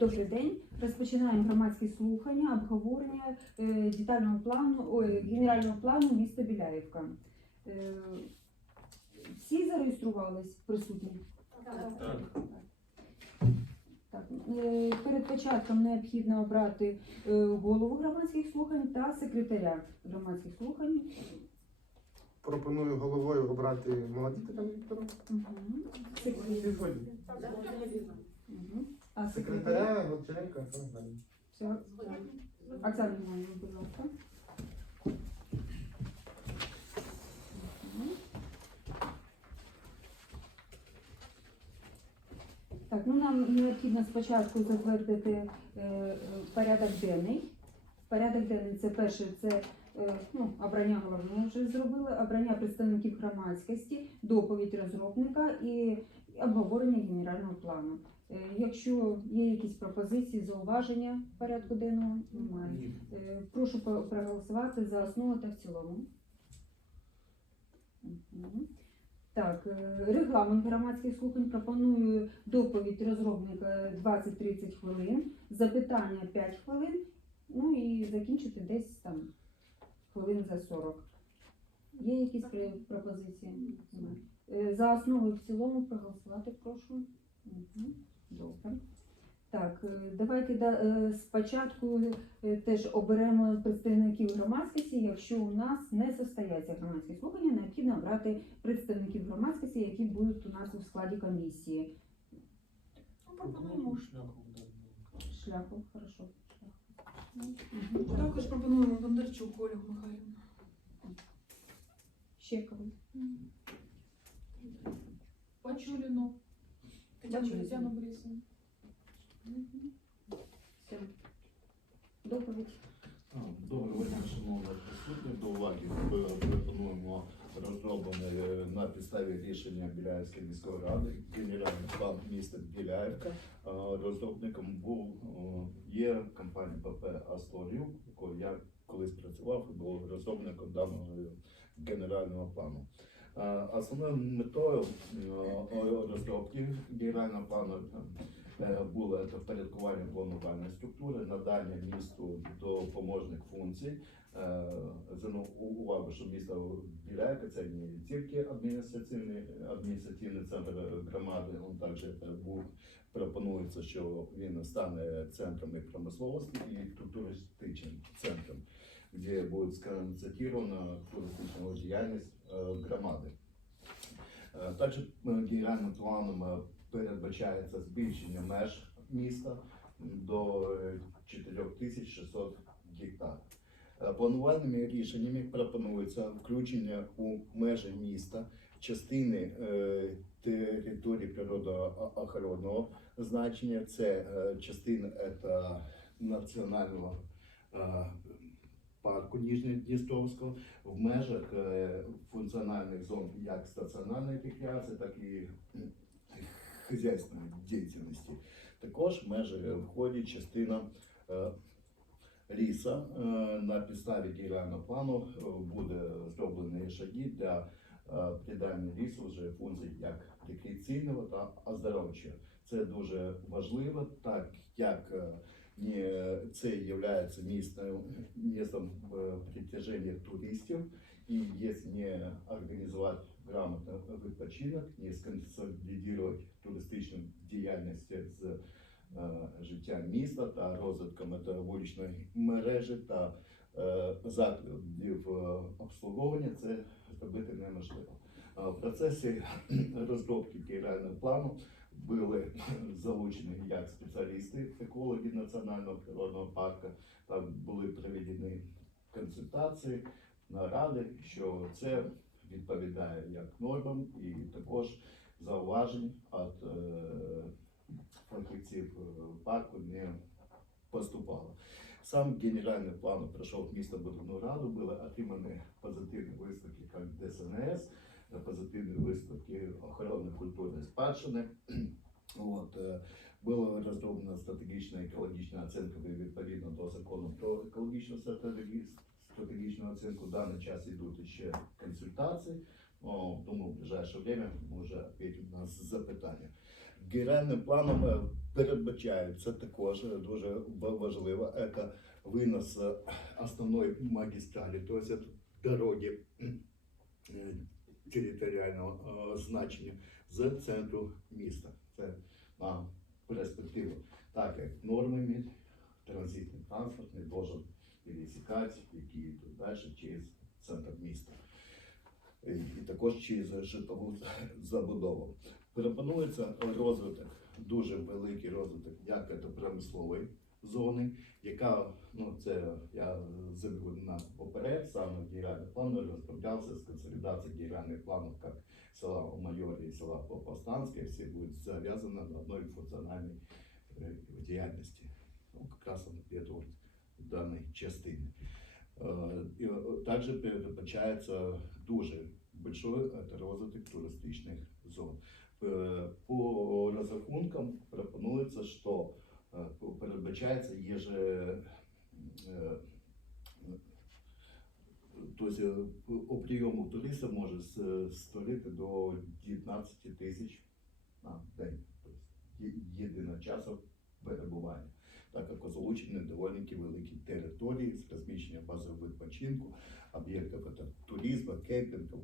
Добрий день. Розпочинаємо громадські слухання, обговорення е, детального плану, ой, генерального плану міста Біляївка. Е, Всі зареєструвались присутні? Так. Так, е, перед початком необхідно обрати голову громадських слухань та секретаря громадських слухань. Пропоную головою обрати молоді Тетяну Вікторовну. Мгм. А секретаря? Секретаря Гончаренко Оксана. Все. Оксана Іванівна, будь ласка. Так, ну нам необхідно спочатку затвердити е, порядок денний. Порядок денний це перше, це е, ну, обрання головного вже зробили, обрання представників громадськості, доповідь розробника і обговорення генерального плану. Е, Якщо є якісь пропозиції, зауваження порядку денного, немає. Е, Прошу проголосувати за основу та в цілому. Так, е, регламент громадських слухань пропоную доповідь розробника 20-30 хвилин, запитання 5 хвилин, ну і закінчити десь там хвилин за 40. Є якісь пропозиції? За основу і в цілому проголосувати прошу. Мгм. Добре. Так, е, давайте да, е, спочатку е, теж оберемо представників громадськості. Якщо у нас не состояться громадські слухання, необхідно обрати представників громадськості, які будуть у нас у складі комісії. Пропонуємо шляхом. Шляхом, хорошо. Мгм. Також пропонуємо Бондарчук Ольгу Михайлівну. Ще кого? Пачуліну. Тетяну. Тетяну Борисовну. Все. Доповідь. Доброго дня, шановні присутні. До уваги е, пропонуємо розроблений е, на підставі рішення Біляївської міської ради генеральний план міста Біляївка. Розробником був е, є компанія ПП Асторів, якою я колись працював і був розробником даного генерального плану. Е, Основною метою е, розробки генерального плану е, було це впорядкування планувальної структури, надання місту допоможних функцій. Звернув увагу, що місто Біляйка це не тільки адміністративний, адміністративний центр громади, він також був пропонується, що він стане центром і промисловості і туристичним центром, де буде сконцентрована туристична діяльність е, громади. Е, Також е, генеральним планом передбачається збільшення меж міста до е, 4600 гектар. Планувальними рішеннями пропонується включення у межі міста частини території природоохоронного значення. Це частина національного парку Ніжньодністровського в межах е, функціональних зон як стаціонарної рекреації, так і м, хазяйственної діяльності. Також в межі входить частина е, ліса. Е, На підставі генерального плану е, буде зроблені шаги для е, придання лісу вже функцій як рекреаційного та оздоровчого. Це дуже важливо, так як е, це є містом, містом е, притяження туристів, і якщо не організувати грамотно відпочинок, не сконсолідувати туристичну діяльність з е, життя міста та розвитком вуличної мережі та е, закладів обслуговування, це зробити неможливо. В процесі розробки генерального плану були залучені як спеціалісти, екологи Національного природного парку, там були проведені консультації, наради, що це відповідає як нормам і також зауважень від е, фахівців е, парку не поступало. Сам генеральний план пройшов містобудівну раду, були отримані позитивні висновки як ДСНС, е, позитивні висновки охорони культурної спадщини. От, е, була розроблена стратегічна екологічна оцінка відповідно до закону про екологічну стратегічну оцінку. В даний час йдуть ще консультації, тому в ближайше время ми вже відповімо на запитання. Генеральним планом е, передбачається також е, дуже важливо. Це винос основної магістралі, тобто дороги територіального е, значення з центру міста. Це на перспективу. Так як нормами транзитний транспорт не должен пересікати, які йдуть далі через центр міста. І, також через житлову забудову. Пропонується розвиток, дуже великий розвиток, як це промислової зони, яка, ну це я забув на поперед, саме генеральний план розроблявся з консолідації генеральних планів, як села Майорі і села Повстанське, всі будуть зав'язані на одній функціональній е, діяльності. Ну, якраз вот в даній частині. Е, і, е, Також передбачається дуже большой розвиток туристичних зон. По розрахункам пропонується, що передбачається еже, е, тобто е, по прийому туристів може створити до 19 тисяч на день, тобто є- часу перебування. Так як озвучені доволі великі території з розміщення базового відпочинку, об'єктів туризму, кемпінгу,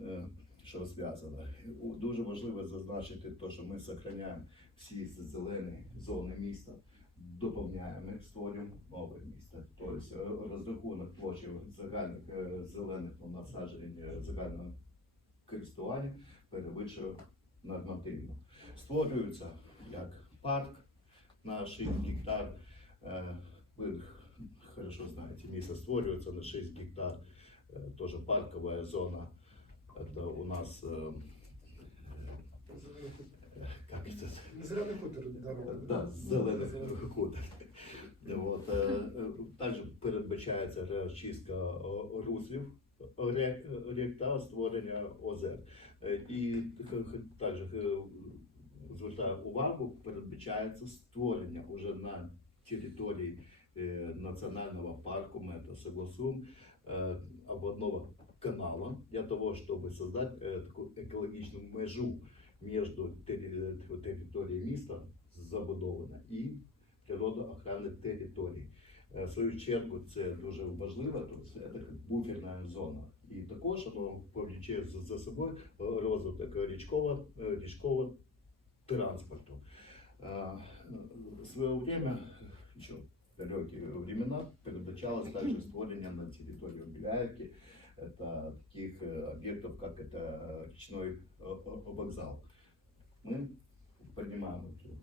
е, що зв'язано. У- Дуже важливо зазначити те, що ми зберігаємо всі зелені зони міста, доповняємо їх, створюємо нове місто. Тобто е, розрахунок площі загальних е, зелених насаджень е, загального користування перевищує нормативно. Створюється як парк, на 6 гектар. Э, Вы хорошо знаете, место створюется на 6 гектар. Э, Тоже парковая зона. Это у нас, э, э, как это, Зелений хутор, да, да, зелений хутор. Вот, э, э, також передбачається розчистка о, руслів рек, рек та створення озер. Е, І х- х- також е, звертаю увагу, передбачається створення уже на території е, національного парку Мета Согласун е, обводного канала для того, щоб создати е, таку екологічну межу між тери- територією міста забудована і природоохранних територій. Е, В свою чергу це дуже важливо, це така буферна зона. І також воно повліче за- собою е, розвиток річкового, е, річкового транспорту. Э, В свое время, еще в далекие времена, передбачалось также створение на территории Беляевки это таких э, объектов, как это э, речной э, вокзал. Мы принимаем эту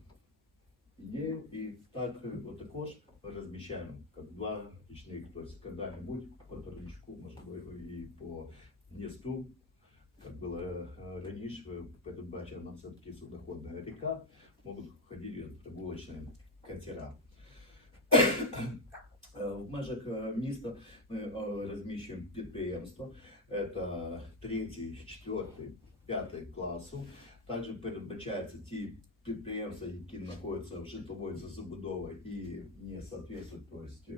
идею и так от також размещаем как два речных то есть когда-нибудь по турничку может быть и по Дністу, как было раньше передбачена нам все-таки судоходна ріка, можуть ходити прогулочні катера. Е, В межах е, міста ми е, розміщуємо підприємства. Це третій, четвертий, п'ятий класу. Також передбачаються ті підприємства, які знаходяться в житловій забудові і не соответствують, тобто есть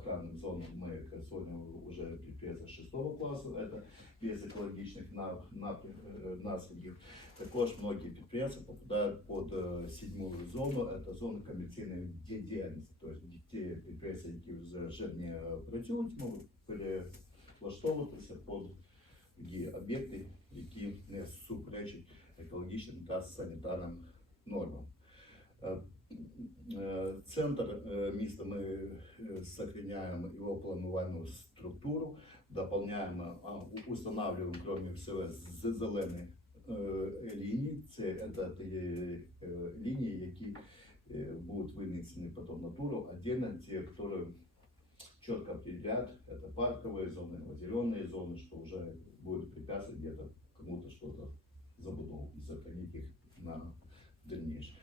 уже по охранним зонам ми сьогодні вже підприємства 6 класу, це без екологічних на- напрям- е, наслідків. Також многі підприємства попадають під е, седьму зону, це зона комерційної ді- діяльності. Тобто ті підприємства, які вже не працюють, можуть перелаштовуватися під ті об'єкти, які не суперечать екологічним та санітарним нормам. Е, е, Центр е, міста ми е, сохраняємо його планувальну структуру, дополняємо, а, у- устанавливаем, кроме всего, з- зелені е, лінії. Це это, ті, е, лінії, які е, будуть винесені потом на туру, отдельно те, которые четко определяют, это парковые зоны, зеленые зоны, что уже будет препятствовать где-то кому-то что-то забудову и сохранить их на дальнейшее.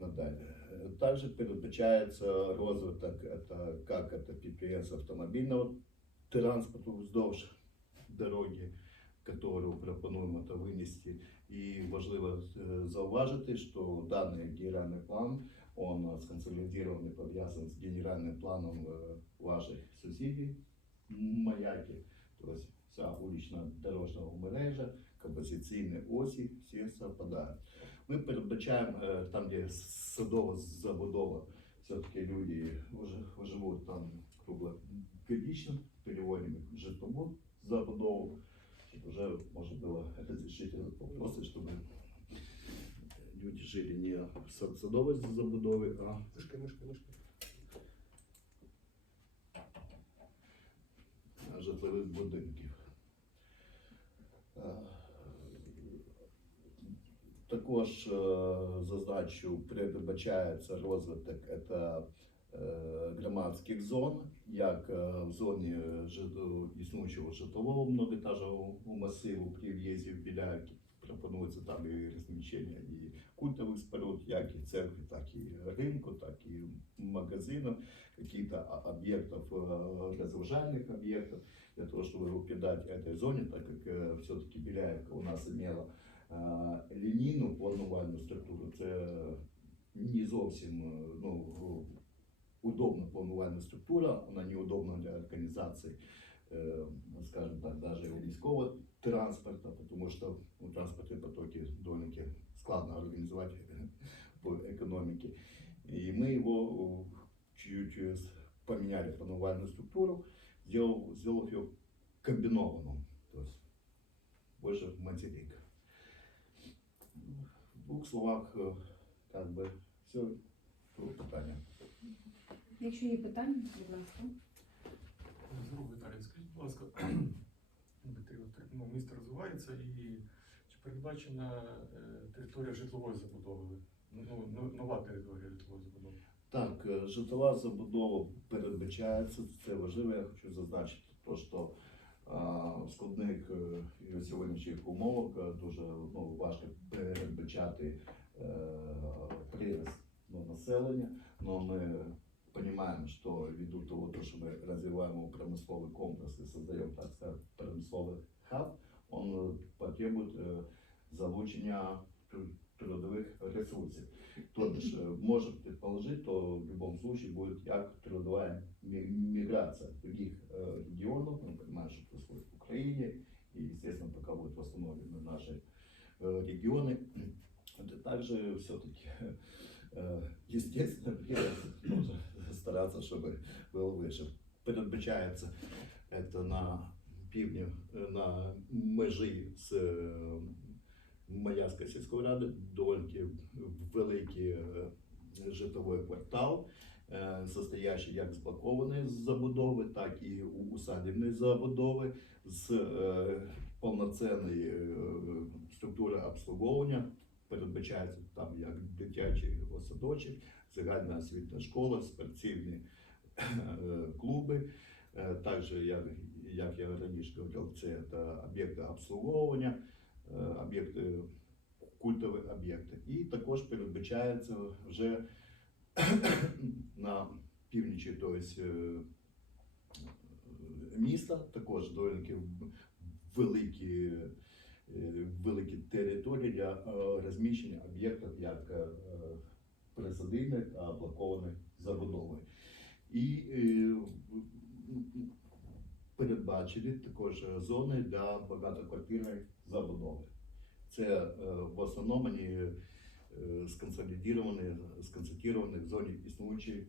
Надалі. Е, Також передбачається розвиток, это, как это підприємство автомобільного транспорту вздовж дороги, которую пропонуємо это вынести. И важливо е, зауважити, що даний генеральний план, он сконсолидирован и пов'язан з генеральним планом е, ваших сусідів маяки, тобто вся улична дорожня мережа, композиційні осі, всі совпадають. Ми передбачаємо е, там, де садова забудова, все-таки люди вже живуть там круглогодично, переводимо в житлову забудову, щоб вже можна було розрішити этот вопрос, щоб люди жили не в сад- садовой забудові, а Мишка, мишка, мишка. житлових будинків. Також е, зазначу, передбачається розвиток це е, громадських зон, як е, в зоні жит- існуючого житлового многоэтажного масиву при в'їзді в Біляки. Пропонується там і розміщення і культових споруд, як і церкви, так і ринку, так і магазинів, каких-то а- объектов, э, разважальных объектов, для того, чтобы придать этой зоне, так как все-таки Беляевка у нас имела э, лінійну планувальну структуру, це не зовсім е, ну, удобна планувальна структура, вона неудобна для організації, э, скажем так, даже військового транспорта, потому что ну, транспортные потоки довольно складно организовать по экономике. И мы его э, чуть-чуть э, с- поменяли планувальную структуру, сделав, сделав ее комбинованным, то есть больше материк. В двух словах, э, как бы, все питання. Якщо є питання, будь ласка. Знову Віталій, скажіть, будь ласка, ну, місто розвивається і чи передбачена е, територія житлової забудови? Ну, ну, нова територія житлової забудови. Так, е, житлова забудова передбачається, це важливо, я хочу зазначити, то, що складних е, сьогоднішніх умовах е, дуже ну, важко передбачати е, приріст ну, населення, але ми розуміємо, що ввиду того, то, що ми розвиваємо промисловий комплекс і создаємо, так сказати, промисловий хаб, он потребует залучення тр- трудових ресурсів. Тот же э, может предположить, то в любом случае будет как трудовая ми- миграция других э, регионов. Мы понимаем, что происходит в Украине, и, естественно, пока будут восстановлены наши э, регионы. Это также все-таки, естественно, нужно стараться, чтобы был выше. Передбачається это на півдні, е, на межі з Маярської сільської ради, доволі великий е, житловий квартал, е, состоящий як з блокованої забудови, так і у- усадібної забудови з е, повноцінної структури обслуговування. Передбачається там як дитячий садочок, загальна освітня школа, спортивні клуби. Також, як, як я раніше говорив, це об'єкти обслуговування, об'єкти культові об'єкти. І також передбачається вже на північі, тобто е, міста, також доволі великі, е, великі території для е, розміщення об'єктів як е, присадибних, а блокованих забудови. І е, передбачені також зони для багатоквартирної забудови. Це е, в основному е, сконсолідовані, сконцентровані в зоні існуючої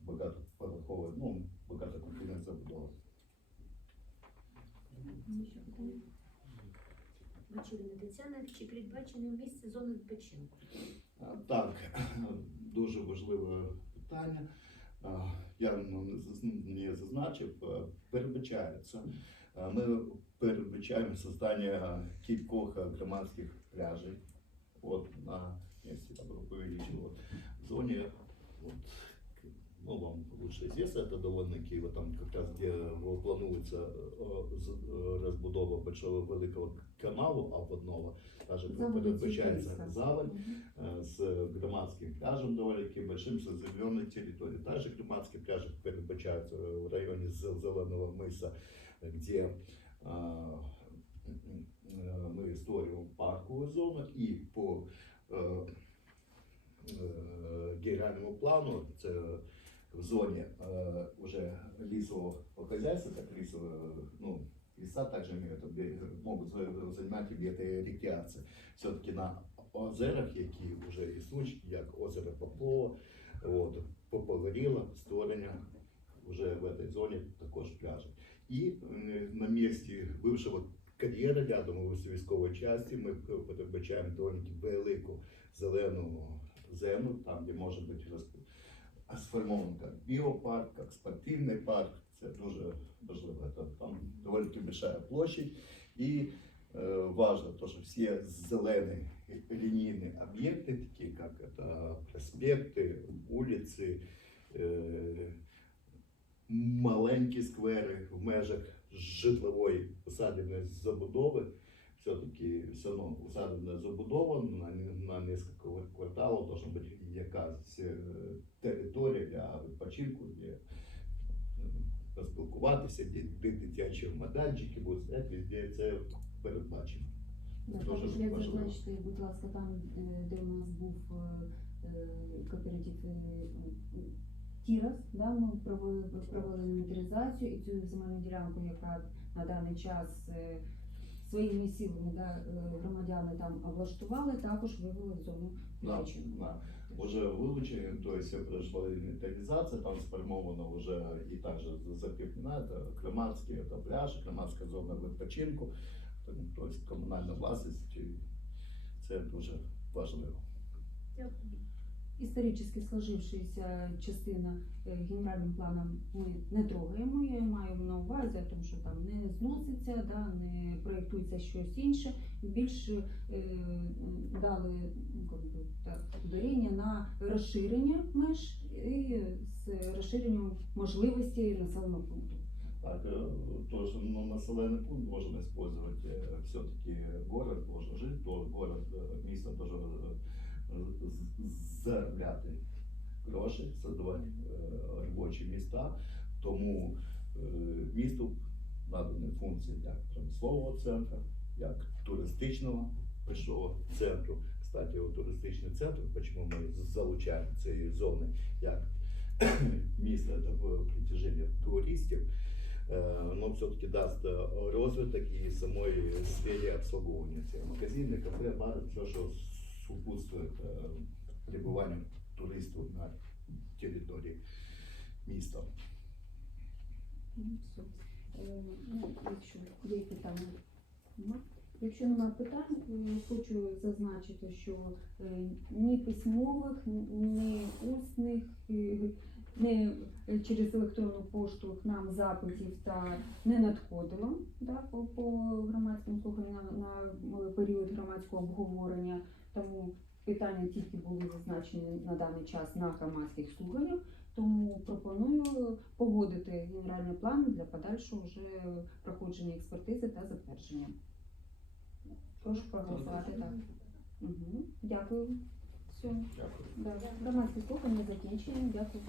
багатоповерхової, ну, багатоквартирної забудови. Мачуліна Тетяна, чи передбачено місце зони відпочинку? Так, дуже важливе питання. Я ну, не зазначив, передбачається. Е, Ми передбачаємо создання кількох е, громадських пляжей. От на місці там увеличено. В зоні, от, ну, вам лучше известно, это довольно-таки вот там как раз где э, плануется э, з- э, разбудова большого великого каналу обводного, даже передбачається заводь, э, с громадским пляжем довольно-таки большим, с озеленой территорией. Также громадский пляж передбачается в районе Зе- Зеленого мыса, где а, э, мы створюємо паркову зону і по е, е, генеральному плану це в зоні е, уже лісового хозяйства, так лісового, ну, леса также имеют, обе- могут за- занимать объекты рекреации. Все-таки на озерах, які вже існують, як озеро Попова, от, Поповеріла, створення вже в цій зоні також пляжі. І е, на місці бившого кар'єра рядом у військовій часті ми передбачаємо доволі велику зелену землю, там де може бути розп- сформований як біопарк, як спортивний парк. Це дуже важливо. Це Там доволі большая площадь. І э, важно то, что все зеленые линейные объекты, такие как это проспекты, улицы, э, маленькі сквери в межах житлової усадебної забудови, все-таки все одно усадебна забудова на, на несколько кварталів должна бути якась е, територія для відпочинку, де поспілкуватися, де, дитячі майданчики будуть стояти, везде це передбачено. Також як зазначити, будь ласка, там, е, де у нас був е, кооператив Тірас, да, ми провели, провели інвентаризацію і цю земельну ділянку, яка на даний час е, своїми силами да, е, громадяни там облаштували, також вивели в зону Да, да. Уже вилучені, то есть пройшла інвентаризація, там сформовано вже і також закріплена, это Кремарський, это пляж, Кремарська зона відпочинку, то комунальна власність, це дуже важливо. Дякую. Історично сложившаяся частина е, генеральним планом ми не трогаємо. Я маю на увазі, тому що там не зноситься, да, не проєктується щось інше. Більше е, дали ну, как би, так, ударення на розширення меж і з розширенням можливості населеного пункту. Так, э, тоже ну, населенный пункт можем использовать. Все-таки город должен жить, то город, э, місто должен э, з- заробляти гроші, создавати е, робочі міста. Тому е, місту надані функції як промислового центру, як туристичного пішого центру. Кстати, туристичний центр, чому ми залучаємо ці зони як місце для притяження туристів, э, но все-таки даст э, розвиток і самої сфері обслуговування. Це магазини, кафе, бари, все, що супутствує э, перебуванню туристів на території міста. Е, ну, Якщо є питань, е, хочу зазначити, що е, ні письмових, ні усних, е, не через електронну пошту нам запитів та не надходило да, по, по громадському слуханню на, на період громадського обговорення. Тому питання тільки були зазначені на даний час на громадських слуханнях. Тому пропоную погодити генеральний план для подальшого вже проходження експертизи та затвердження. Прошу проголосувати так. Угу. Дякую. Все. Дякую. Да. Громадські слухання закінчені. Дякую.